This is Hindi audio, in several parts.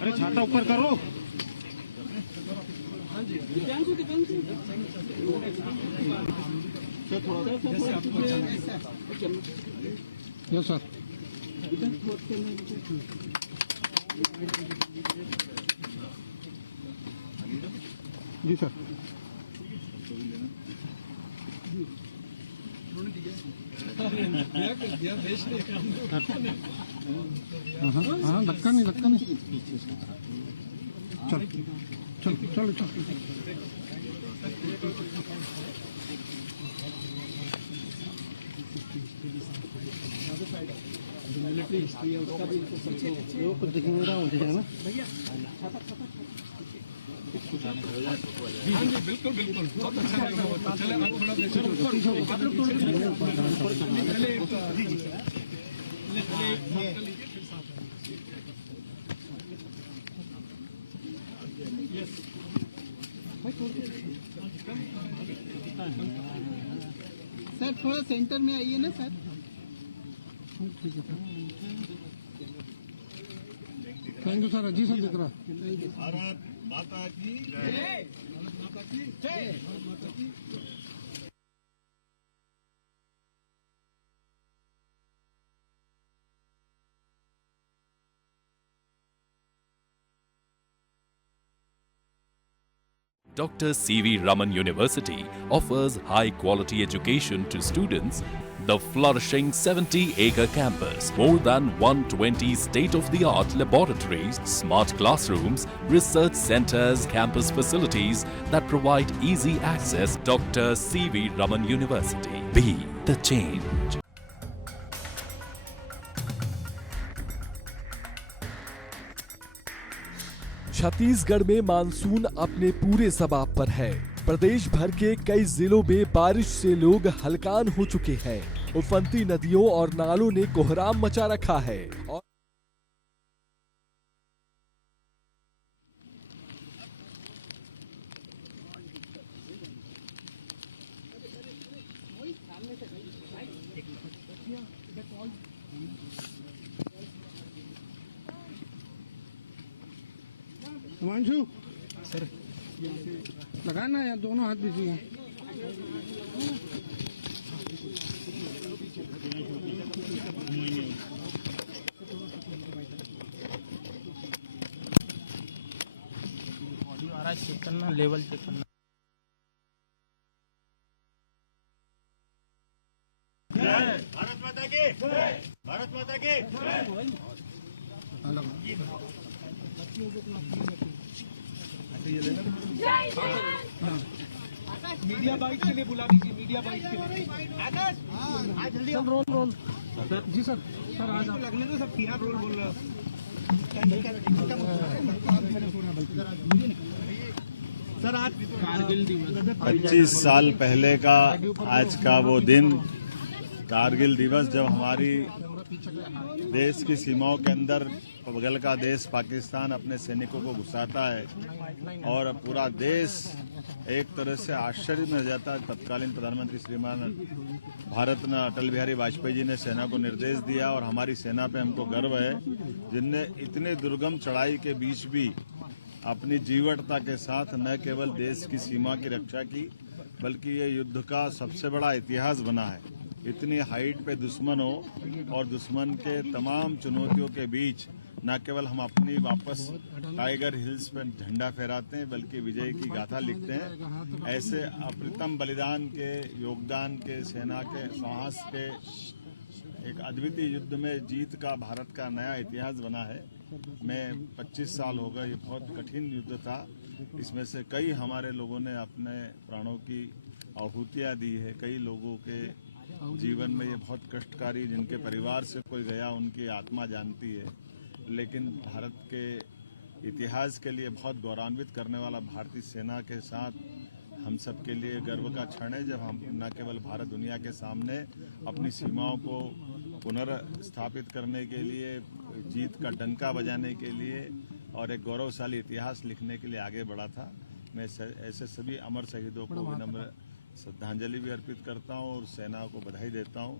अरे छाता ऊपर करो। Yes sir. जी सर। हाँ धक्का नहीं चल चल चल चल मिलिट्री हिस्ट्री है उसका भी वो कुछ दिख नहीं रहा मुझे है ना बिल्कुल बिल्कुल बहुत अच्छा लगा। चले आप थोड़ा आप लोग सर थोड़ा सेंटर में आइए ना सर। Thank you sir. अजी सर दिख रहा। भारत माता की जय। भारत माता की जय। भारत माता की Dr. C.V. Raman University offers high-quality education to students. The flourishing 70-acre campus, more than 120 state-of-the-art laboratories, smart classrooms, research centers, campus facilities that provide easy access. Dr. C.V. Raman University. Be the change. Chhattisgarh में मानसून अपने पूरे सबाब पर है। प्रदेश भर के कई जिलों में बारिश से लोग हलकान हो चुके हैं। उफनती नदियों और नालों ने कोहराम मचा रखा है और हिमांशु सर लगाना या दोनों हाथ दीजिए। चेक करना लेवल चेक करना। भारत माता की जय। भारत माता की मीडिया बाइट के लिए बुला दीजिए। मीडिया बाइट के लिए आकाश जल्दी रोल रोल जी सर। सर आज लगने तो सब पीआर रोल बोल रहा है। सर आज कारगिल दिवस 25 साल पहले का आज का वो दिन कारगिल दिवस जब हमारी देश की सीमाओं के अंदर बगल का देश पाकिस्तान अपने सैनिकों को घुसाता है और पूरा देश एक तरह से आश्चर्य में रह जाता है। तत्कालीन प्रधानमंत्री श्रीमान भारत रत्न अटल बिहारी वाजपेयी जी ने सेना को निर्देश दिया और हमारी सेना पे हमको गर्व है जिनने इतने दुर्गम चढ़ाई के बीच भी अपनी जीवटता के साथ न केवल देश की सीमा की रक्षा की बल्कि ये युद्ध का सबसे बड़ा इतिहास बना है। इतनी हाइट पे दुश्मन हो और दुश्मन के तमाम चुनौतियों के बीच न केवल हम अपनी वापस टाइगर हिल्स पर झंडा फहराते हैं बल्कि विजय की गाथा लिखते हैं। ऐसे अप्रतिम बलिदान के योगदान के सेना के साहस के एक अद्वितीय युद्ध में जीत का भारत का नया इतिहास बना है। मैं 25 साल हो गए, ये बहुत कठिन युद्ध था। इसमें से कई हमारे लोगों ने अपने प्राणों की आहुतियाँ दी है। कई लोगों के जीवन में ये बहुत कष्टकारी, जिनके परिवार से कोई गया उनकी आत्मा जानती है, लेकिन भारत के इतिहास के लिए बहुत गौरवान्वित करने वाला भारतीय सेना के साथ हम सब के लिए गर्व का क्षण है जब हम न केवल भारत दुनिया के सामने अपनी सीमाओं को पुनर्स्थापित करने के लिए, जीत का डंका बजाने के लिए और एक गौरवशाली इतिहास लिखने के लिए आगे बढ़ा था। मैं ऐसे सभी अमर शहीदों को विनम्र श्रद्धांजलि भी अर्पित करता हूं और सेना को बधाई देता हूं।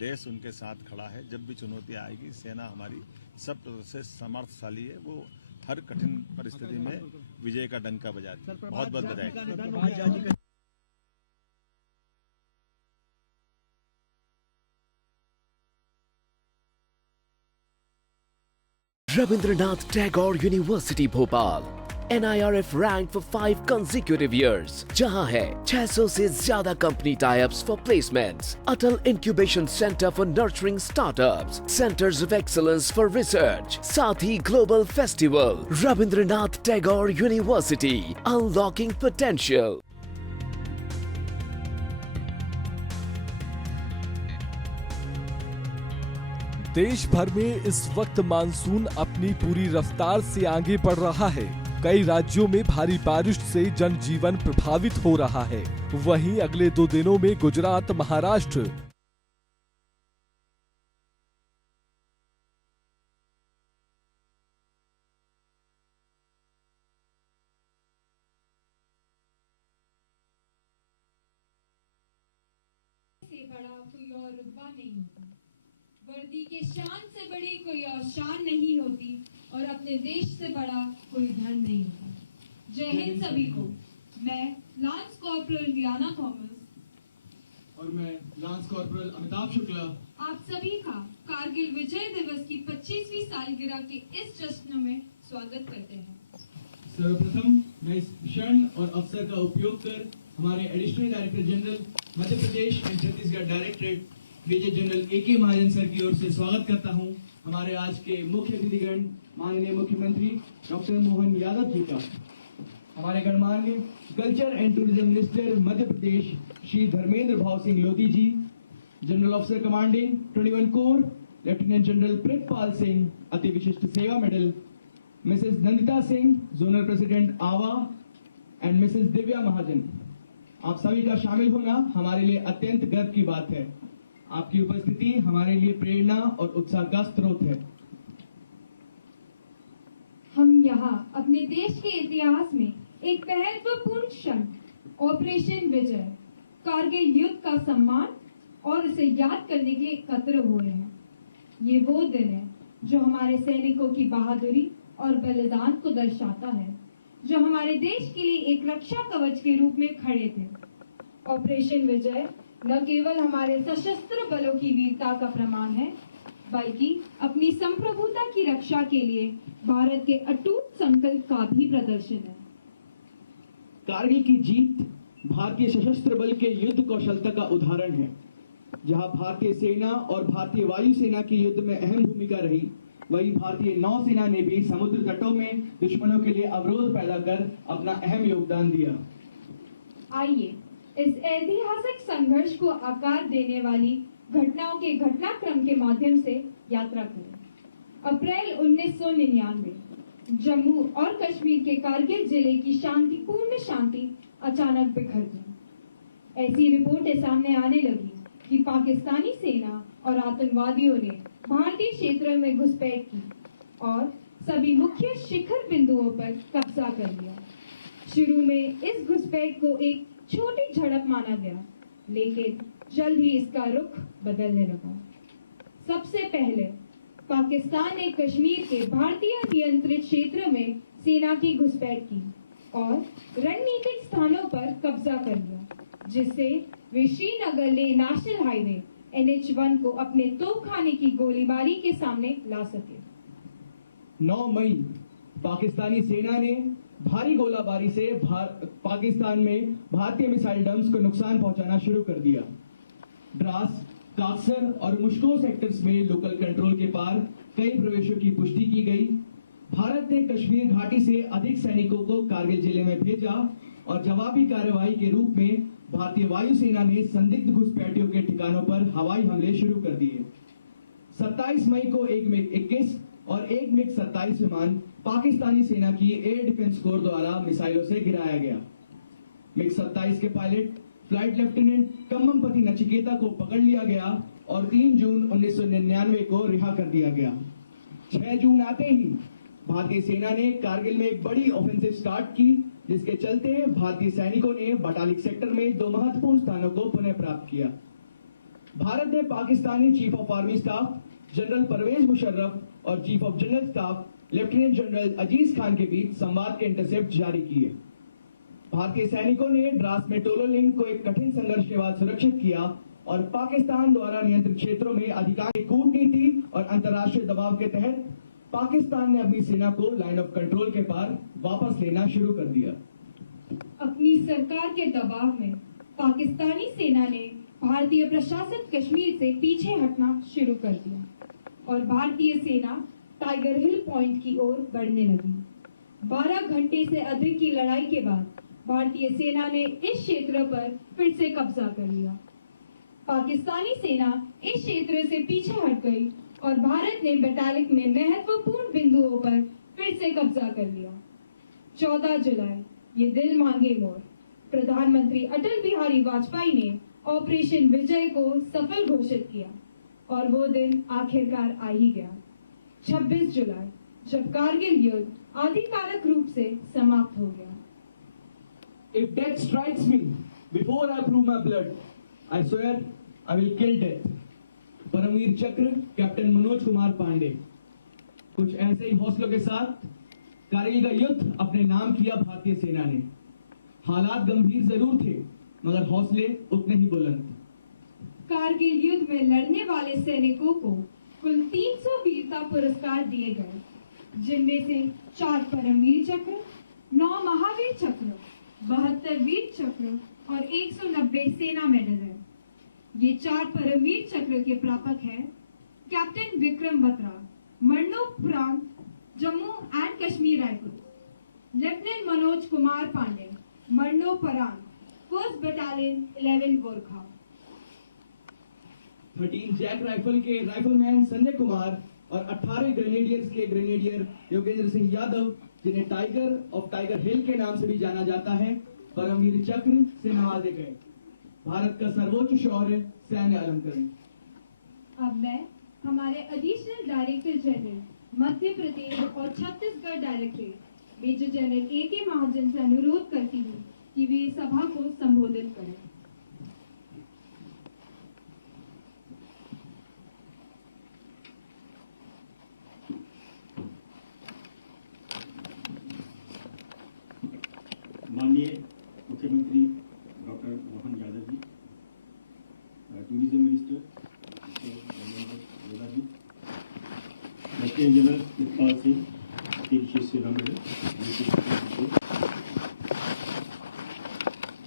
देश उनके साथ खड़ा है। जब भी चुनौती आएगी, सेना हमारी सब तरह से समर्थशाली है। वो हर कठिन परिस्थिति में विजय का डंका बजाती है। बहुत बहुत बधाई। Rabindranath Tagore University Bhopal NIRF ranked for 5 consecutive years, जहां है 600 से ज्यादा company types for placements, Atal incubation centre for nurturing startups, centres of excellence for research, साथ ही global festival. Rabindranath Tagore university, unlocking potential. देश भर में इस वक्त मानसून अपनी पूरी रफ्तार से आगे बढ़ रहा है। कई राज्यों में भारी बारिश से जनजीवन प्रभावित हो रहा है। वहीं अगले 2 दिनों में गुजरात, महाराष्ट्र, से बड़ा कोई और रुतबा नहीं होता, वर्दी के शान से बड़ी कोई और शान नहीं होती, और अपने देश से बड़ा कोई धन नहीं होता। जय हिंद सभी को। मैं लांस कॉर्पोरल रियाना थॉमस और मैं लांस कॉर्पोरल अमिताभ शुक्ला आप सभी का कारगिल विजय दिवस की 25वीं सालगिरह के इस जश्न में स्वागत करते हैं। सर्वप्रथम मैं इस क्षण और अवसर का उपयोग कर हमारे additional director general Madhya Pradesh and Chhattisgarh directorate major general AK Mahajan sir की ओर से स्वागत करता हूं हमारे आज के मुख्य अतिथिगण माननीय मुख्यमंत्री डॉक्टर मोहन यादव जी का, हमारे गणमान्य culture and tourism minister Madhya Pradesh Shri Dharmendra Bhav Singh Lodhi ji, general officer commanding 21 corps lieutenant general Pritpal Singh, Ati Vishisht Seva medal, Mrs Nandita Singh, zonal president आवा, एंड मिसेस दिव्या महाजन। आप सभी का शामिल होना हमारे लिए अत्यंत गर्व की बात है। आपकी उपस्थिति हमारे लिए प्रेरणा और उत्साह का स्रोत है। हम यहाँ अपने देश के इतिहास में एक महत्वपूर्ण क्षण ऑपरेशन विजय, कारगिल युद्ध का सम्मान और उसे याद करने के लिए एकत्र हुए हैं। ये वो दिन है जो हमारे सैनिकों की बहादुरी और बलिदान को दर्शाता है, जो हमारे देश के लिए एक रक्षा कवच के रूप में खड़े थे। ऑपरेशन विजय न केवल हमारे सशस्त्र बलों की वीरता का प्रमाण है, बल्कि अपनी संप्रभुता की रक्षा के लिए भारत के अटूट संकल्प का भी प्रदर्शन है। कारगिल की जीत भारतीय सशस्त्र बल के युद्ध कौशलता का उदाहरण है। जहां भारतीय सेना और भारतीय वायुसेना की युद्ध में अहम भूमिका रही, वहीं भारतीय नौसेना ने भी समुद्र तटों में दुश्मनों के लिए अवरोध पैदा कर अपना अहम योगदान दिया। आइए इस ऐतिहासिक संघर्ष को आकार देने वाली घटनाओं के घटनाक्रम के माध्यम से यात्रा करें। अप्रैल 1999 जम्मू और कश्मीर के कारगिल जिले की शांतिपूर्ण शांति अचानक बिखर गई। ऐसी रिपोर्टें सामने आने लगी कि पाकिस्तानी सेना और आतंकवादियों ने भारतीय क्षेत्रों में घुसपैठ की और सभी मुख्य शिखर बिंदुओं पर कब्जा कर लिया। शुरू में इस घुसपैठ को एक छोटी झड़प माना गया, लेकिन जल्द ही इसका रुख बदलने लगा। सबसे पहले पाकिस्तान ने कश्मीर के भारतीय नियंत्रित क्षेत्र में सेना की घुसपैठ की और रणनीतिक स्थानों पर कब्जा कर लिया, जिससे वे Srinagar Leh national highway NH1 को अपने तोपखाने की गोलीबारी के सामने ला सके। 9 मई पाकिस्तानी सेना ने भारी गोलाबारी से पाकिस्तान में भारतीय मिसाइल डम्स को नुकसान पहुंचाना शुरू कर दिया। द्रास, काक्सर और मुश्को सेक्टर्स में लोकल कंट्रोल के पार कई प्रवेशों की पुष्टि की गई। भारत ने कश्मीर घाटी से अधिक सैनिकों को कारगिल जिले में भेजा और जवाबी कार्रवाई के रूप में भारतीय वायुसेना ने संदिग्ध घुसपैठियों के ठिकानों पर हवाई हमले शुरू कर दिए। 27 मई को एक MiG-21 और एक MiG-27 विमान पाकिस्तानी सेना की एयर डिफेंस कोर द्वारा मिसाइलों से गिराया गया। MiG-27 के पायलट फ्लाइट लेफ्टिनेंट कम्ममपति नचिकेता को पकड़ लिया गया और 3 जून 1999 को रिहा कर दिया गया। 6 जून आते ही भारतीय सेना ने कारगिल में एक बड़ी ऑफेंसिव स्टार्ट की, जिसके चलते भारतीय सैनिकों ने बटालिक सेक्टर में 2 महत्वपूर्ण स्थानों को पुनः प्राप्त किया। भारत ने Pakistani chief of army staff general Pervez Musharraf और chief of general staff lieutenant general Aziz Khan के बीच संवाद के इंटरसेप्ट जारी किए। भारतीय सैनिकों ने द्रास में टोलो लिंक को एक कठिन संघर्ष के बाद सुरक्षित किया और पाकिस्तान द्वारा नियंत्रित क्षेत्रों में अधिकारी कूटनीति और अंतर्राष्ट्रीय दबाव के तहत पाकिस्तान ने अपनी सेना को लाइन ऑफ कंट्रोल के पार वापस लेना शुरू कर दिया। अपनी सरकार के दबाव में पाकिस्तानी सेना ने भारतीय प्रशासित कश्मीर से पीछे हटना शुरू कर दिया और भारतीय सेना टाइगर हिल पॉइंट की ओर बढ़ने लगी। 12 घंटे से अधिक की लड़ाई के बाद भारतीय सेना ने इस क्षेत्र पर फिर से कब्जा कर लिया। पाकिस्तानी सेना इस क्षेत्र से पीछे हट गई और भारत ने बटालिक में महत्वपूर्ण बिंदुओं पर फिर से कब्जा कर लिया। 14 जुलाई ये दिल मांगे मोर प्रधानमंत्री अटल बिहारी वाजपेयी ने ऑपरेशन विजय को सफल घोषित किया और वो दिन आखिरकार आ ही गया। 26 जुलाई जब कारगिल युद्ध आधिकारिक रूप से समाप्त हो गया। If death strikes me before I prove my blood, I swear I will kill death. Paramvir चक्र कैप्टन मनोज कुमार पांडे। कुछ ऐसे ही हौसलों के साथ कारगिल का युद्ध अपने नाम किया भारतीय सेना ने। हालात गंभीर जरूर थे मगर हौसले उतने ही बुलंद। कारगिल युद्ध में लड़ने वाले सैनिकों को कुल 300 वीरता पुरस्कार दिए गए, जिनमें से 4 परमवीर चक्र, 9 महावीर चक्र, 72 वीर चक्र और 190 सेना मेडल है। ये 4 परमवीर चक्र के प्रापक हैं कैप्टन विक्रम बत्रा, मरणोपरांत Jammu and Kashmir rifle, lieutenant Manoj Kumar Pandey, मरणोपरांत 1st battalion 11 Gorkha. 13 JAK rifle के राइफलमैन संजय कुमार और 18 ग्रेनेडियर्स के ग्रेनेडियर योगेंद्र सिंह यादव, जिन्हें टाइगर ऑफ टाइगर हिल के नाम से भी जाना जाता है, परमवीर चक्र से नवाजे गए। भारत का सर्वोच्च शौर्य सैन्य अलंकरण। अब मैं हमारे additional director general Madhya Pradesh और Chhattisgarh directorate major general A.K. Mahajan से अनुरोध करती हूँ कि वे सभा को संबोधित करें। माननीय मुख्यमंत्री doctor Mohan Yadav ji, tourism minister ji, lieutenant general Kripal Singh, Vishesh Seva medal,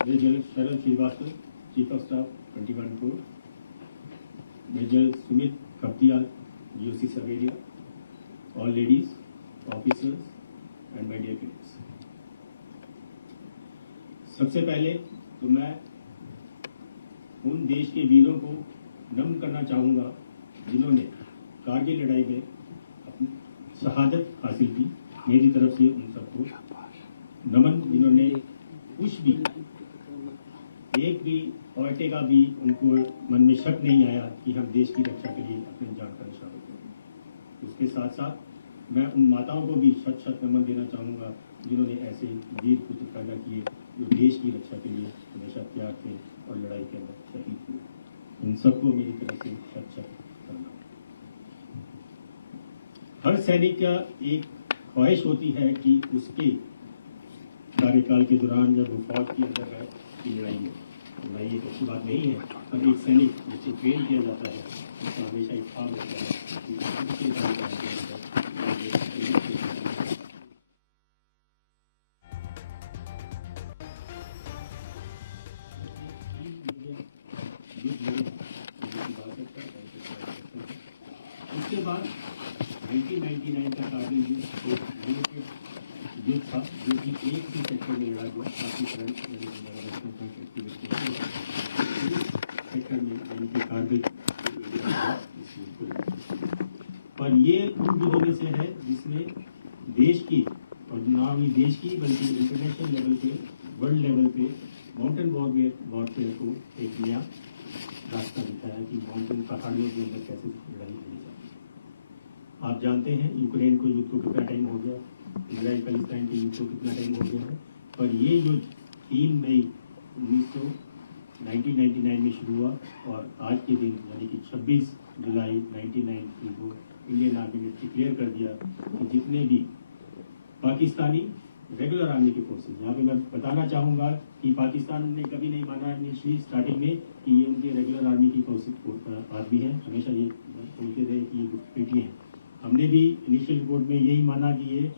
major Sharad Srivastava, chief of staff 21 corps, major Sumit Khaptiyal, GOC सवेरिया, all ladies, officers and my dear friends. सबसे पहले तो मैं उन देश के वीरों को नमन करना चाहूँगा जिन्होंने कारगिल लड़ाई में अपनी शहादत हासिल की। मेरी तरफ से उन सबको नमन, जिन्होंने कुछ भी एक भी औटे का भी उनको मन में शक नहीं आया कि हम देश की रक्षा के लिए अपनी जान का निशान करें। उसके साथ साथ मैं उन माताओं को भी शत शत नमन देना चाहूँगा जिन्होंने ऐसे वीर पुत्र पैदा किए जो देश की रक्षा के लिए हमेशा तैयार थे और लड़ाई के अंदर शहीद हुए। इन सबको मेरी तरफ से शत शत करना। हर सैनिक का एक ख्वाहिश होती है कि उसके कार्यकाल के दौरान जब वो फौज के अंदर है कि लड़ाई एक अच्छी बात नहीं है, पर एक सैनिक जिसे ट्रेन किया जाता है उसका हमेशा एक ख्वाब रहता है कि उसके कार्यकाल के अंदर उसके बाद 1999 का कारगिल युद्ध एक लिमिटेड युद्ध था जो कि एक ही सेक्टर में लड़ा गया, काफी सेक्टर में यानी कि कारगिल। पर ये उन युद्धों में से है जिसमें देश की, और ना ही देश की बल्कि इंटरनेशनल लेवल पे, वर्ल्ड लेवल पे माउंटेन वॉरफेयर को एक नया रास्ता दिखाया कि माउंटेन पहाड़ियों के अंदर कैसे लड़ाई की जाए। आप जानते हैं यूक्रेन को युद्ध को कितना टाइम हो गया, इजराइल पैलेस्टाइन के युद्ध को कितना टाइम हो गया है, पर ये युद्ध 3 मई 1999 में शुरू हुआ और आज के दिन यानी कि 26 जुलाई 1993 को इंडियन आर्मी ने डिक्लेयर कर दिया कि जितने भी पाकिस्तानी रेगुलर आर्मी के फोर्सेस, यहाँ पे मैं बताना चाहूँगा कि पाकिस्तान ने कभी नहीं माना इनिशियली स्टार्टिंग में कि ये उनके रेगुलर आर्मी की आदमी है, हमेशा ये बोलते रहे कि ये घुसपैठिए हैं। हमने भी इनिशियल रिपोर्ट में यही माना कि ये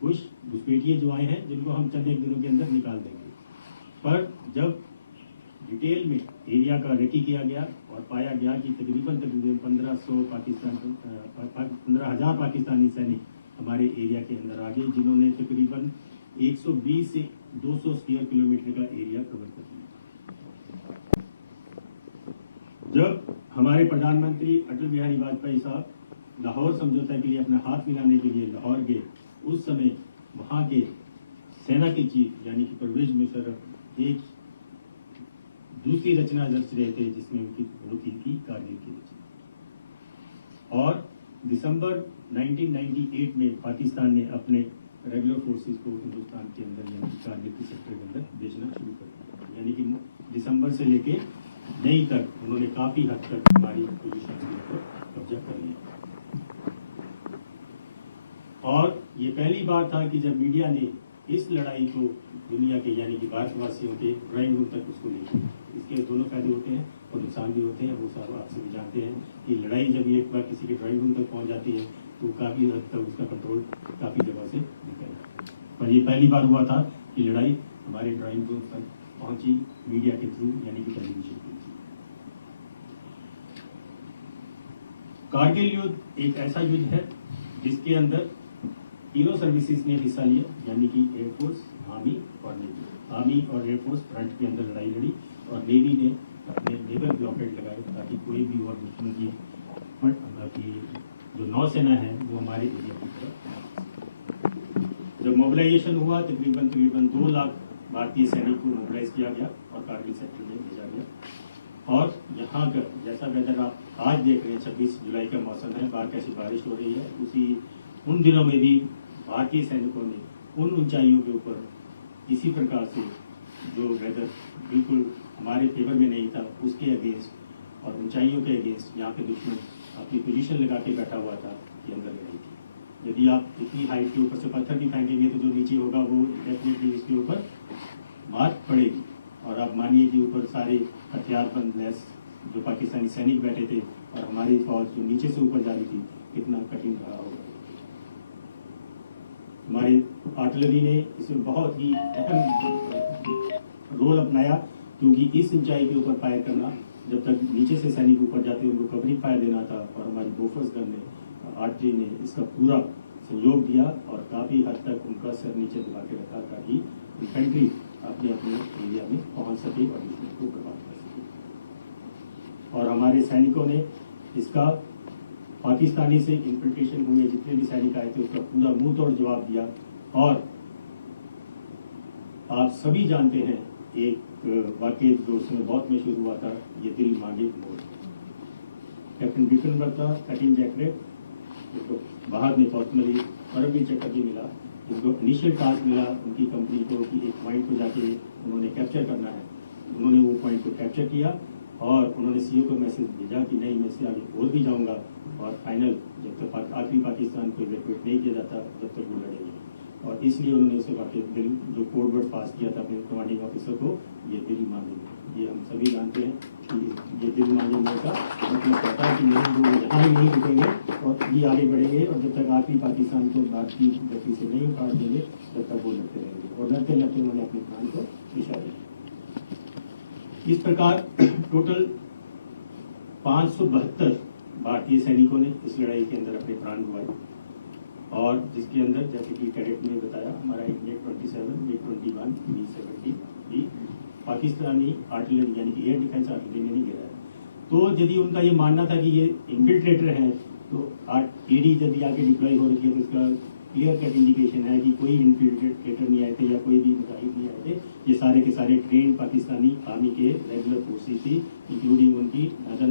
कुछ घुसपैठिए जो आए हैं जिनको हम चंद एक दिनों के अंदर निकाल देंगे, पर जब डिटेल में एरिया का रेकी किया गया और पाया गया कि तकरीबन 15,000 पाकिस्तानी सैनिक हमारे एरिया के अंदर आ गए, जिन्होंने तकरीबन 120 से 200 स्क्वायर किलोमीटर का एरिया कवर कर लिया। जब हमारे प्रधानमंत्री अटल बिहारी वाजपेयी साहब लाहौर समझौता के लिए अपना हाथ मिलाने के लिए लाहौर गए, उस समय वहाँ के सेना के चीफ यानी कि परवेज मुशर्रफ एक दूसरी रचना रच रहे थे जिसमें उनकी होती थी कारगिल की रचना। और दिसंबर 1998 में पाकिस्तान ने अपने रेगुलर फोर्सेस को हिंदुस्तान के अंदर यानी कारगिल के सेक्टर के अंदर भेजना शुरू कर दिया, यानी कि दिसंबर से लेके मई तक उन्होंने काफ़ी हद तक हमारी पोजीशन के ऊपर कब्जा कर लिया। और ये पहली बार था कि जब मीडिया ने इस लड़ाई को दुनिया के यानी कि भारतवासियों के ड्राइंग रूम तक उसको ले गया। इसके दोनों फायदे होते हैं और नुकसान भी होते हैं, वो सब आप सभी जानते हैं कि लड़ाई जब एक बार किसी के ड्राइंग रूम तक पहुंच जाती है तो काफ़ी हद तक उसका कंट्रोल काफ़ी जगह से निकल जाता है। पर ये पहली बार हुआ था कि लड़ाई हमारे ड्राइंग रूम तक पहुंची मीडिया के थ्रू यानी कि टेलीविजन के थ्रू। कारगिल युद्ध एक ऐसा युद्ध है जिसके अंदर तीनों सर्विसेज ने हिस्सा लिया, यानी कि एयरफोर्स, आर्मी और नेवी। आर्मी और एयरफोर्स फ्रंट के अंदर लड़ाई लड़ी और नेवी ने अपने नेवल ब्लॉकेट लगाए ताकि कोई भी और दुश्मन की जो नौसेना है वो हमारे एरिया की तरफ। जब मोबिलाइजेशन हुआ तकरीबन 2 लाख भारतीय सैनिक को मोबिलाइज किया गया और कारगिल सेक्टर में भेजा गया। और यहाँ का जैसा वेदर आप आज देख रहे हैं, 26 जुलाई का मौसम है, बाहर कैसी बारिश हो रही है, उसी उन दिनों में भी भारतीय सैनिकों ने उन ऊंचाइयों के ऊपर इसी प्रकार से जो वेदर बिल्कुल हमारे फेवर में नहीं था उसके अगेंस्ट और ऊंचाइयों के अगेंस्ट यहाँ पे दुश्मन अपनी पोजीशन लगा के बैठा हुआ था कि अंदर लड़ाई थी। यदि आप इतनी हाइट के ऊपर से पत्थर भी फेंकेंगे तो जो नीचे होगा वो डेफिनेटली इसके ऊपर मार पड़ेगी। और आप मानिए कि ऊपर सारे हथियारबंद लैस जो पाकिस्तानी सैनिक बैठे थे और हमारी फौज जो नीचे से ऊपर जा रही थी, कितना कठिन रहा होगा। हमारी आर्टिलरी ने इसमें बहुत ही अहम रोल अपनाया, क्योंकि इस ऊंचाई के ऊपर फायर करना, जब तक नीचे से सैनिक ऊपर जाते उनको कवरिंग फायर देना था, और हमारी बोफर्स गन ने, आर्टिलरी ने इसका पूरा सहयोग दिया और काफ़ी हद तक उनका सर नीचे दबा के रखा ताकि इन्फेंट्री अपने अपने एरिया में पहुंच सके और दुश्मन को बर्बाद कर सके। और हमारे सैनिकों ने इसका पाकिस्तानी से इन्फिल्ट्रेशन हुए जितने भी सैनिक आए थे उसका पूरा मुंह तोड़ जवाब दिया। और आप सभी जानते हैं एक वाकई जो उसमें बहुत मशहूर हुआ था, ये दिल मांगे मोर। कैप्टन बिपिन बत्रा, कटिंग जैकरेट, जिसको बाद में फॉर्चुनली परमवीर चक्र भी मिला, जिनको इनिशियल टास्क मिला उनकी कंपनी को कि एक पॉइंट को जाके उन्होंने कैप्चर करना है। उन्होंने वो पॉइंट को कैप्चर किया और उन्होंने सीओ को मैसेज भेजा कि नहीं, मैं इससे आगे और भी जाऊंगा, और फाइनल जब तक आखिरी पाकिस्तान को इवैक्यूएट नहीं किया जाता तब तक वो लड़ेंगे। और इसलिए उन्होंने उसे वाकई दिल जो कोड वर्ड पास किया था अपने कमांडिंग ऑफिसर को, ये दिल मांगे। ये हम सभी जानते हैं कि ये दिल मांगे का मतलब कहता है कि नहीं, वो यहाँ ही नहीं रुकेंगे और भी आगे बढ़ेंगे, और जब तक आखिरी पाकिस्तान को भारत की गति से नहीं उखाड़ देंगे तब तक वो लड़ते रहेंगे। और लड़ते लड़ते उन्होंने अपने प्राण को निशाना दिया। इस प्रकार टोटल 572 भारतीय सैनिकों ने इस लड़ाई के अंदर अपने प्राण गंवाए, और जिसके अंदर जैसे कि कैडेट ने बताया, हमारा MiG-27, MiG-21, Mi-70 भी पाकिस्तानी आर्टिलरी यानी कि एयर डिफेंस आर्टिलरी ने नहीं गिराया। तो यदि उनका ये मानना था कि ये इन्फिल्ट्रेटर हैं, तो AD यदि आके डिप्लॉय हो रही है तो इसका क्लियर कट इंडिकेशन है कि कोई इन्फिल्ट्रेटर नहीं आए थे या कोई भी मुजाहिद नहीं आए थे। ये सारे के सारे ट्रेन पाकिस्तानी आर्मी के रेगुलर फोर्सेस थी, इंक्लूडिंग उनकी नदर